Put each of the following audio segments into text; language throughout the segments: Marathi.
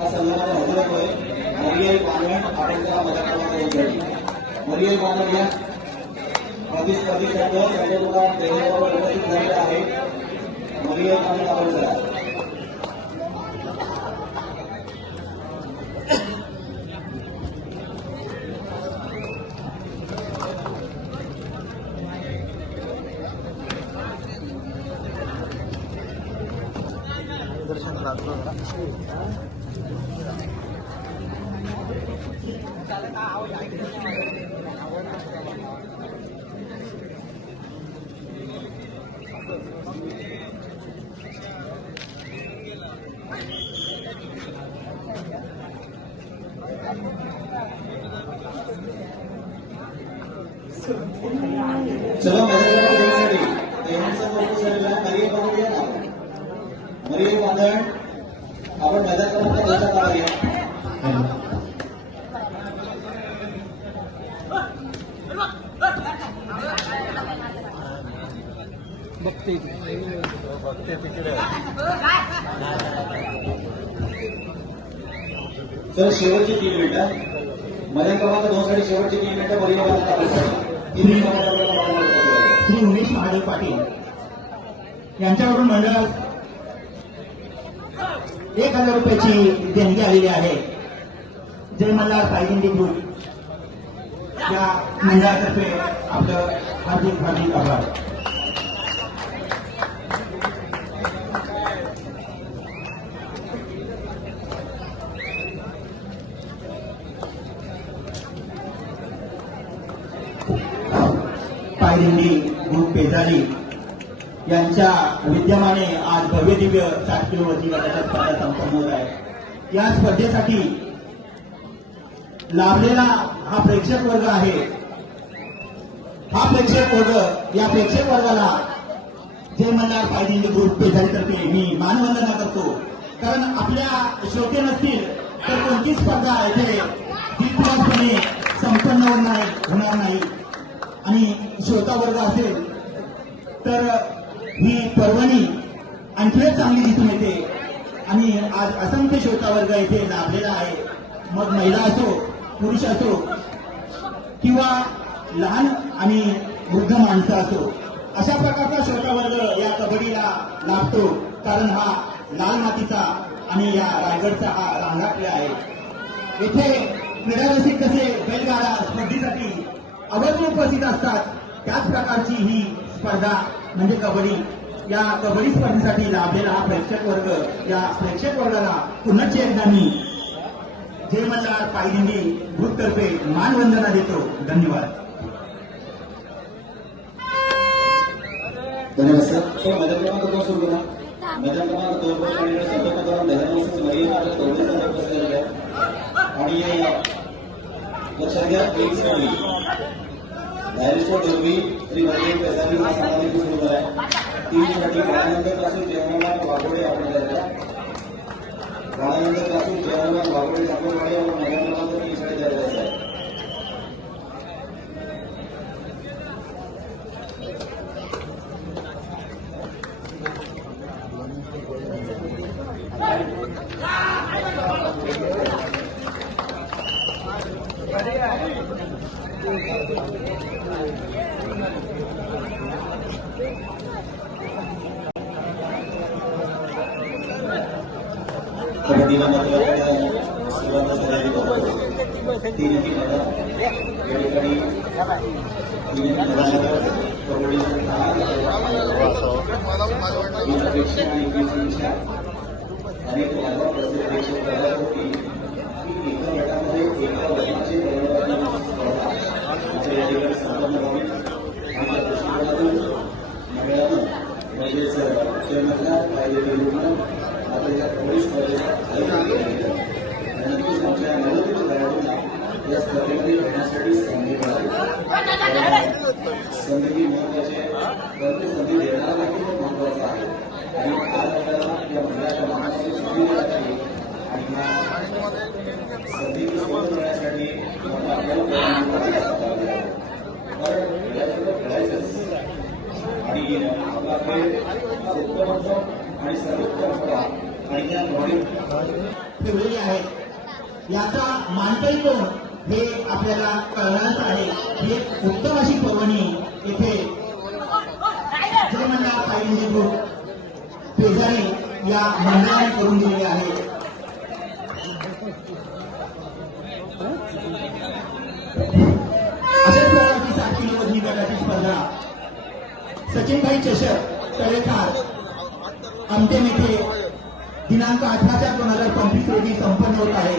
हा संघामध्ये हजर होतोय मरियल कॉन्व्हेंट आपण त्याला मदत करणार दोन साठी मरियाई या प्रतिस्पर्धी संघ संजय तुकाराम जैन व्यवस्थित झालेला आहे. मरियल कॉन्व्हेंट आपण सर शेवटची तीन मिनिटं. मदत क्रमांक दोन साठी शेवटची तीन मिनिटं मरिये श्री उमेश महादेव पाटील यांच्याकडून मंडळात एक हजार रुपयाची देणगी आलेली आहे. जय मल्हार पायदिंडी ग्रुप या मंडळातर्फे आपलं हार्दिक हार्दिक आभार. दिंडी ग्रुप पेजाली यांच्या विद्यमाने आज भव्य दिव्य सात किलो वरती गटाच्या स्पर्धा संपन्न होत आहे. या स्पर्धेसाठी लाभलेला हा प्रेक्षक वर्ग आहे. हा प्रेक्षक वर्ग या प्रेक्षक वर्गाला जे म्हणणार पाहिजे ग्रुप पेजालीतर्फे मी मानवंदना करतो. कारण आपल्या श्रोते नसतील तर कोणती स्पर्धा इथे दिग्विलासपणे संपन्न नाही होणार नाही. आणि श्रोता वर्ग असेल तर ही पर्वणी आणखीनच चांगली दिसून येते. आणि आज असंख्य श्रोता वर्ग इथे लाभलेला आहे. मग महिला असो पुरुष असो किंवा लहान आणि वृद्ध माणसं असो अशा प्रकारचा श्रोता वर्ग या कबड्डीला लाभतो. कारण हा लाल मातीचा आणि या रायगडचा हा रांगा आहे. येथे क्रीडा रसिक कसे बैलगाडा स्पर्धेसाठी अवधी उपस्थित असतात त्याच प्रकारची ही स्पर्धा म्हणजे कबड्डी या कबड्डी स्पर्धेसाठी लाभलेला हा प्रेक्षक वर्ग या प्रेक्षक वर्गाला पुन्हा एकदा मी जय पायदिंडी ग्रुपतर्फे मानवंदना देतो धन्यवाद धन्यवाद सर सर मदत क्रमांक दोन सुरू करा मदत क्रमांक दोन वर आणि संघ करून धर्मवंशच लक्षात घ्या एक साठी धायरेश्वर देवी श्री मरिये पेसारी हा समाधी सुरू आहे. तीन साठी रामानंदपासून वाघोडे आपण जायचं. रामानंदपासून वाघोडे साखरवाडी आपण मदत क्रमांक तीन साठी द्यायला जायचं आहे कबड्डीला महत्त्वाच्या सेवांचा सरावी करतो तीन ती या ठिकाणी तीन प्रधानमंत्री कबड्डी वीस अपेक्षा आणि वीस निशा अनेक मानव प्रसिद्ध प्रेक्षक करत होती की एका गटामध्ये एका वर्गाची बरोबरची स्पर्धा आमच्या या ठिकाणी संपन्न व्हावी आमच्या दृष्टिकोनातून नव्यानं म्हणजेच चेअरमॅनला कायदे निवडणं आता या कबड्डी स्पर्धेचं आयोजन केलं गेलं या स्पर्धेमध्ये खेळण्यासाठी संधी मिळाली संधी महत्वाची आहे परंतु संधी देणारा व्यक्ती पण महत्त्वाचा आहे आणि आज आपल्याला या मुलाच्या मनामध्ये संधी देण्यात आली आणि या संधी सोबत मिळण्यासाठी आता आपल्याला प्रयत्न करावे लागेल. कारण याच्याकडे खेळायचंच आणि आपला खेळ उत्तम असतो आणि सर्वोत्तम होता आणि या नॉलेज ठेवलेली आहेत याचा मानकरी कोण हे आपल्याला कळणारच आहे. ही एक उत्तम अशी पर्वणी येथे जय मंडळ पाहिजे ग्रुप पेजारी या मंडळाने करून दिलेली आहे. अशाच प्रकारची सात किलो वजनी गटाची स्पर्धा. सचिनभाई चषक तळेखार अंतिम येथे दिनांक अठरा चार दोन हजार पंचवीस रोजी संपन्न होत आहे.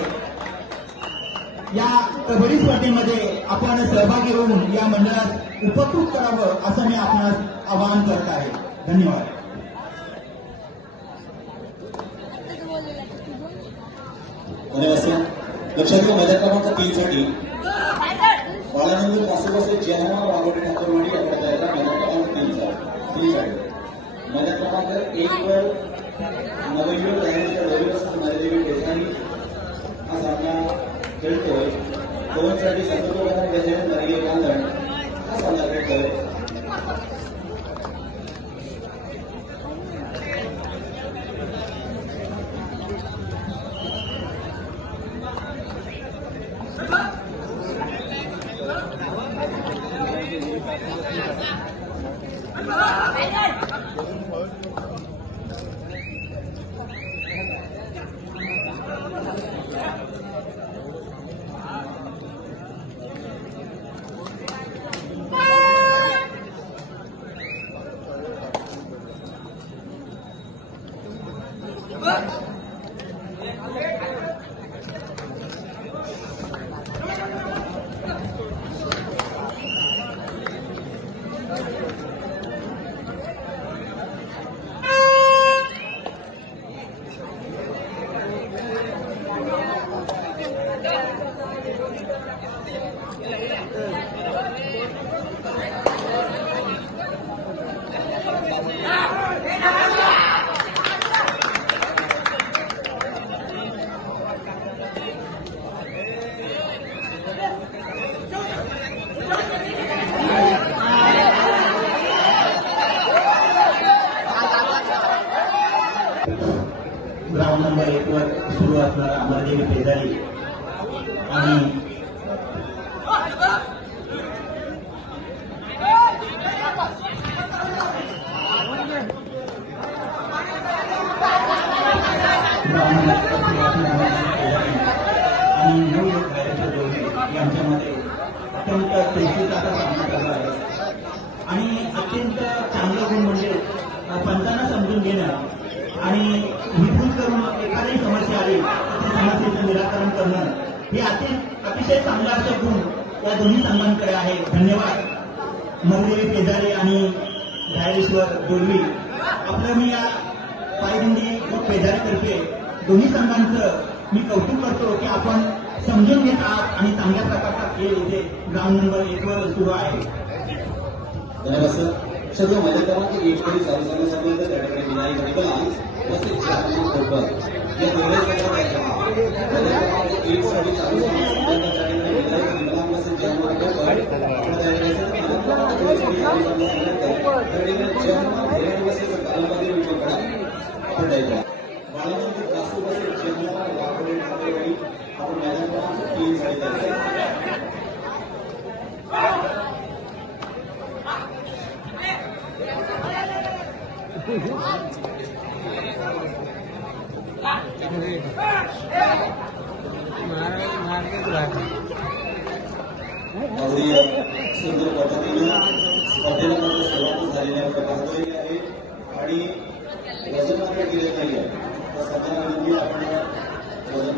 या कबड्डी स्पर्धेमध्ये आपण सहभागी होऊन या मंडळात उपकृत करावं असं मी आपणास आवाहन करत आहे. धन्यवाद. धन्यवाद लक्षात घ्या मैदान क्रमांक तीन साठी बाळानंद पासूपासून जेव्हा वाघोटे ठाकरवाडी या प्रकाराचा मैदान क्रमांक तीन साठी मैदान क्रमांक एक वर नवयुवक राहिलेल्या रविवार नरदेवी पेसाणी हा सामना खेळतोय. दोन साठी संतोष पेसाणी नरगे कांदण हा सामना खेळतोय. ग्राउंड नंबर एक सुरू असणारा अमरदेवी पेदारी आणि ग्राउंड नंबर एक वर सुरू असणारा अमरदेवी पेदारी आणि नऊ एक बाहेरचे दोघे यांच्यामध्ये अत्यंत पेशीचा असा सामना चालू आहे आणि अत्यंत चांगलं गुण म्हणजे अ, पंचांना समजून घेणं आणि विभूत करून एखादी समस्या आली तर त्या समस्येचं निराकरण करणं हे अति अतिशय चांगलं असं गुण या दोन्ही संघांकडे आहे. धन्यवाद. मंदिरी पेजारी आणि धायरेश्वर दोलवी आपलं मी या पायदिंडी ग्रुप पेजारीतर्फे दोन्ही संघांचं मी कौतुक करतो की आपण समजून घेत आहात आणि चांगल्या प्रकारचा खेळ इथे ग्राउंड नंबर एक वर सुरू आहे. धन्यवाद सर. सर करा की एक मध्ये चालू करण्यासाठी त्या ठिकाणी विनायक निकलास तसेच शाहरुख खोपर या दोन्ही संघात आहेत. मैदान क्रमांक एक साठी चालू निकलास तसेच शाहरुख खोपर आपल्या त्या ठिकाणी सर मैदान क्रमांक दोन साठी चालू करण्यासाठी त्या ठिकाणी जेव्हा धैर्य तसेच कालमध्ये विजयकडा आपण द्यायचा बाळानंद कासू तसेच जेव्हा वाघोडे ठाकरेवाडी आपण मैदान क्रमांक तीन साठी द्यायचा अगदी सुंदर पद्धतीनं स्पर्धेला मात्र सुरुवात झालेली आपण पाहतोय आहे. आणि वजन मात्र केलेलं नाही म्हणजे आहे तर सध्या विनंती आपण वजन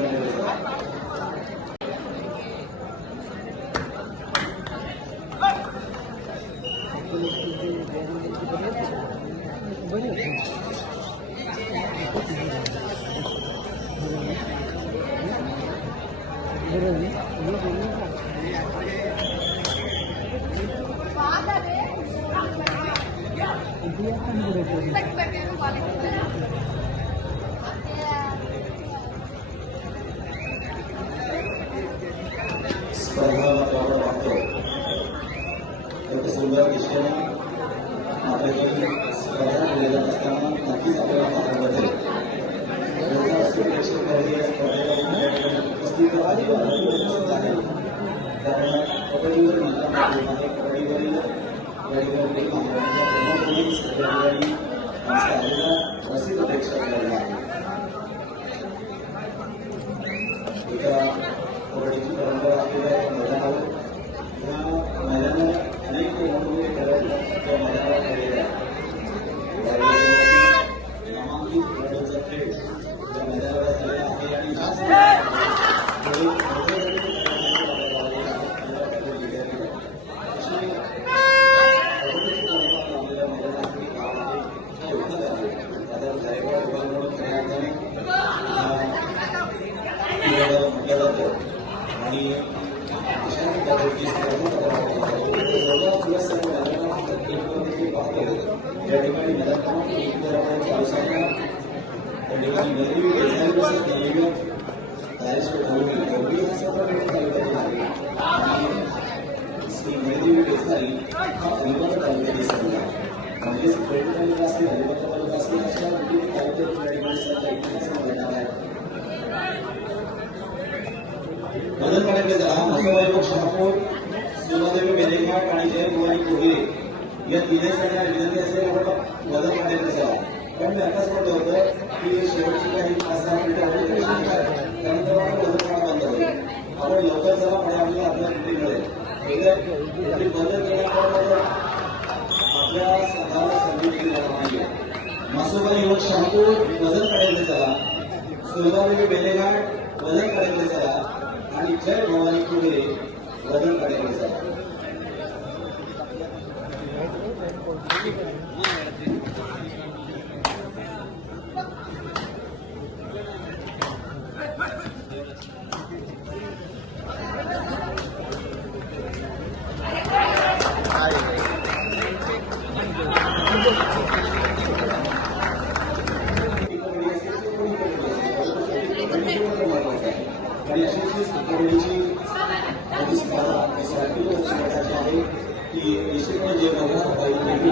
सुंदर दिशेने मात्र ही स्पर्धा केली जात असताना नक्कीच आपल्याला पाहायला मिळेल मोठा असतो प्रेक्षक वर्ग या स्पर्धेला उपस्थित अधिकारी उपस्थित आहे कारण कबड्डीवर मैदान आहे मात्र कबड्डीवरील गडीवरील महाराष्ट्राच्या प्रमुख よいしょ! झाली हा अलिबाग तालुक्यात संघ आहे म्हणजेच पेठ तालुका असतील अलिबाग तालुका असतील अशा विविध या ठिकाणी आहे मदत करायला जरा मसोबाई शहापूर सोनादेवी बेलेघाट आणि जयकुमारी कोहले या तिन्ही सगळ्या विनंती असेल मदत करायला झाला पण मी आताच म्हटलं होतं की शेवटची काही पाच मिनिटं त्यानंतर आपण मदत करणं बंद होईल आपण लवकर जरा पण आपल्याला आपल्या मिळेल एकदा आपली मदत केल्यानंतर आपल्या स्वतःला संधी दिली जाणार मासोबा युवक शहापूर वजन करायचं चला सुरगादेवी बेलेघाट वजन करायचं चला आणि जय भवानी कुबे वजन करायचं चला अशी जी कबड्डीची मोठी स्पर्धा ही सारखी वर्षी गटाची आहे की निश्चितपणे जे बघा पाहिजे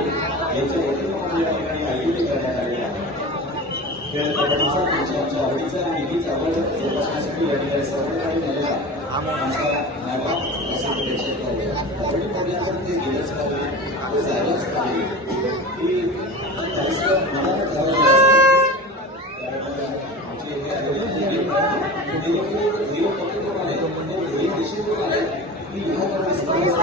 यांच्या वतीनं आपल्या ठिकाणी आयोजित करण्यात आलेली आहे खेळ कबड्डीचा तुमच्या आमच्या आवडीचा आणि नेहमीच आवड जोपासण्यासाठी या ठिकाणी सहकार्य झालेला आमचा नायबाब असे प्रेक्षक आहे. कबड्डी म्हटल्यानंतर ते गेलंच पाहिजे ते जायलाच पाहिजे की काहीसं मनात ठरवलेलं असतं. कारण आमचे हे आयोजन जे आहे, ते देखील ध्येय पकडून आहे. तो ध्येय निश्चितच आहे की ह्या कबड्डी स्पर्धेचा असायचा. आणि एकतरी बक्षीस आपल्या भागामध्ये, आपल्या गावामध्ये आपण घेऊन जायचं. हे मोठं ध्येय आहे. आणि ध्येय पूर्ण करण्यासाठी आपल्याला प्रयत्नाची आपण गरजेचे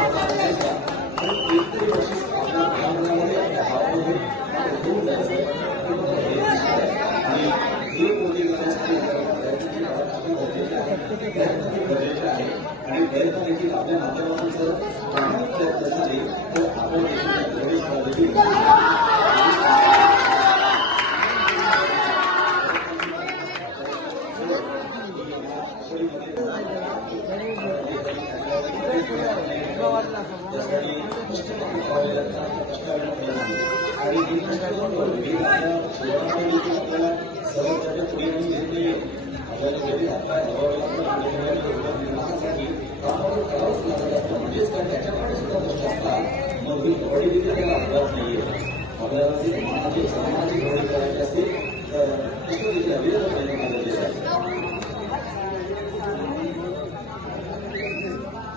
आणि प्रयत्न देखील आपल्या माध्यमातून जर प्रयत्न झाले तर आपण देखील त्या प्रवेश ही अविरत प्रयत्न गरजेचे आहे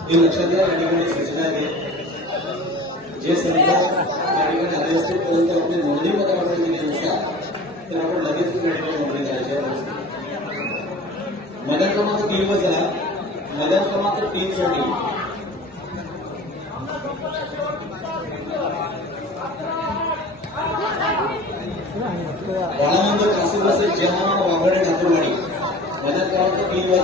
हे या सूचना आहे जे समजा त्या ठिकाणी आले असतील परंतु आपली क्रमांक तीन वर बाळानंद कासूर जेव्हा वाघडे ठाकूरवाडी मदत क्रमांक तीन वर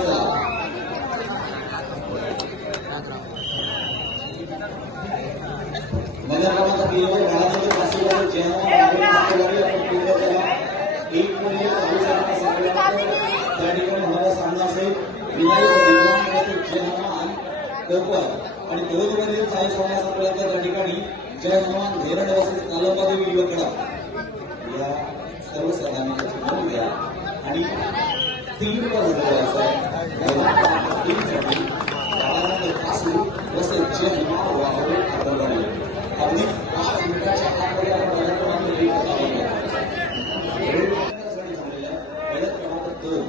मदत क्रमांक तीन वर बाळानंद कासूर जेव्हा वाघडे ठाकूरवाडी आपण तीन वर एक मिनिट चालू झाला संपल्यानंतर त्या ठिकाणी होणारा सामना असेल विनायक दिव्यांग कोकण आणि दोनमधील चाळीस होण्यास आपल्याला त्या ठिकाणी जय हनुमान धीरण वसत देवी युवकडा या सर्व सदांनी नोंद घ्या आणि तीन वर तीन वाहवे अगदी पाच मिनिटाच्या आतमध्ये आपण क्रमांक एक क्रमांक दोन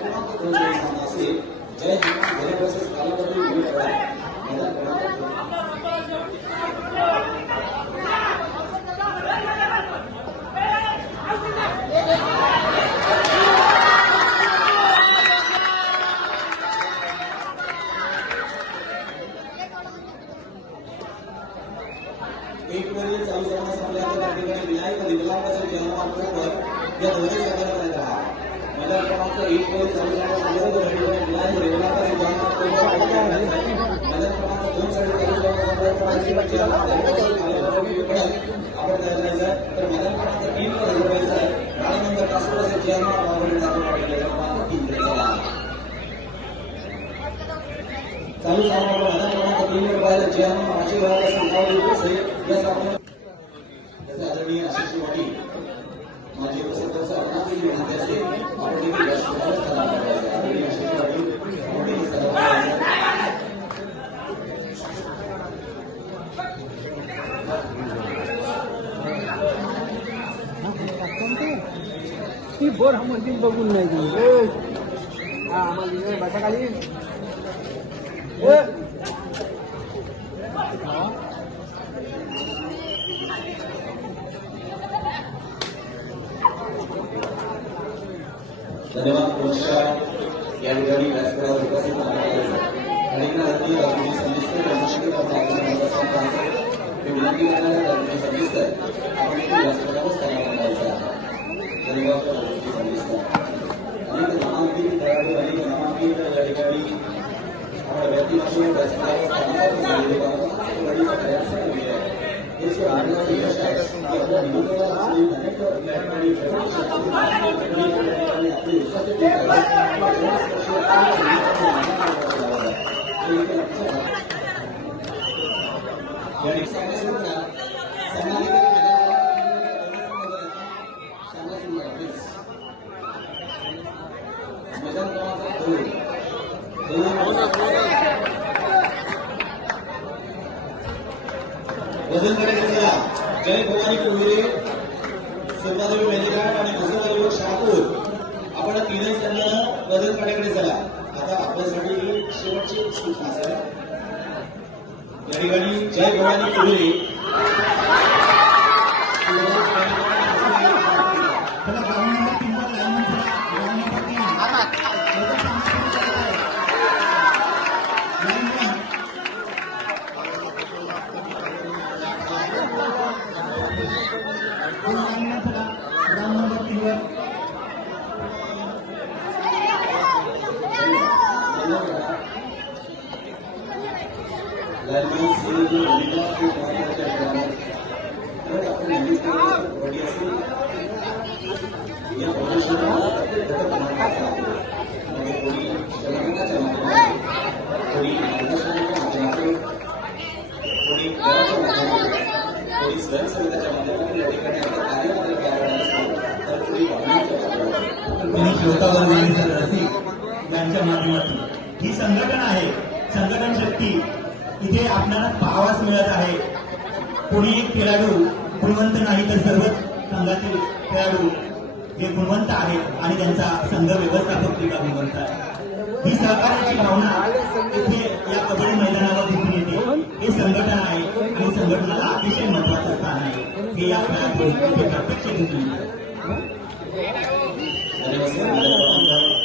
क्रमांक दोन जो सामना असेल जय हनुमान धीरण वसत कालंबादेवी युवकडा महिला क्रमांक दोन एक वरील चालू करण्यास आपल्याला त्या ठिकाणी विनायक निकलांपासून जन्मांतर या दोन्ही सादर करत राहा मैदान क्रमांक एक वरील चालू करण्यास विनायक क्रमांक दोन साठी आपण तयार करायचं तर मैदान क्रमांक तीन वर हलवायचं आहे त्यानंतर कासोराचे जन्म वापरले जातो मैदान क्रमांक तीन कडे चला. चालू सामना मैदान क्रमांक तीन वर पाहिलं जन्म आशीर्वाद संघावर या सामन्यात त्याचे आदरणीय आशिष पाटील माझे विनंती असते आपण देखील या आदरणीय आशिष पाटील ती बोर बघून नाही गेली आम्हाला बसा खाली धन्यवाद पुरस्कार या ठिकाणी व्यासपीठावर उपस्थित राहण्याबद्दल. अनेक भारतीय राजकीय संदेशकर राजकीय पक्षाचे आपल्या संत आहेत. मी विनंती करणार आहे राजकीय संदेशकर आपण इथे व्यासपीठावर स्थानापन्न व्हायचं आहे. धन्यवाद राजकीय संदेशकर अनेक नामांकित खेळाडू अनेक नामांकित या ठिकाणी आपण व्यक्तिमत्व व्यासपीठावर स्थानापन्न झालेले जय भवानी कोहिरे सुरतादेवी मेहंदीघाट आणि मसुदादेवी शहापूर. आपण तीनही त्यांना बदल काढ्याकडे चला. आता आपल्यासाठी शेवटची सूचना असेल या ठिकाणी जय भवानी कोहिरे चला ग्राउंड नंबर तीन वर लाईन मध्ये चला. ग्राउंड नंबर तीन. लवकर सामना सुरू करा. Line one. दोन लाईनला चला. ग्राउंड नंबर तीन वर. लालबाई सिंह जो भूमिका खूप महत्वाची आहे तर आपण नेहमीच करतो कबड्डी असेल या प्रदर्शनाला घटक महत्त्वाचा आहे म्हणजे कोणी जलगंगाच्या माध्यमातून कोणी प्रदर्शनाच्या माध्यमातून कोणी घराच्या माध्यमातून कोणी स्वयंसेवकाच्या माध्यमातून या ठिकाणी आपलं कार्य मात्र करावं असेल तर कोणी भावनेच्या माध्यमातून कोणी श्रोतावर यांच्या माध्यमातून. ही संघटना आहे. संघटन शक्ती. इथे आपल्याला पाहावास मिळत आहे. कोणी एक खेळाडू गुणवंत नाही तर सर्वच संघातील खेळाडू जे गुणवंत आहेत आणि त्यांचा संघ व्यवस्थापक क्रीडा गुणवंत आहे. ही सहकार्याची भावना इथे या कबड्डी मैदानावर दिसून येते. हे संघटना आहे आणि संघटनाला अतिशय महत्वाचं स्थान आहे. हे या खेळाडू प्रत्यक्ष दिसून येते. धन्यवाद सर.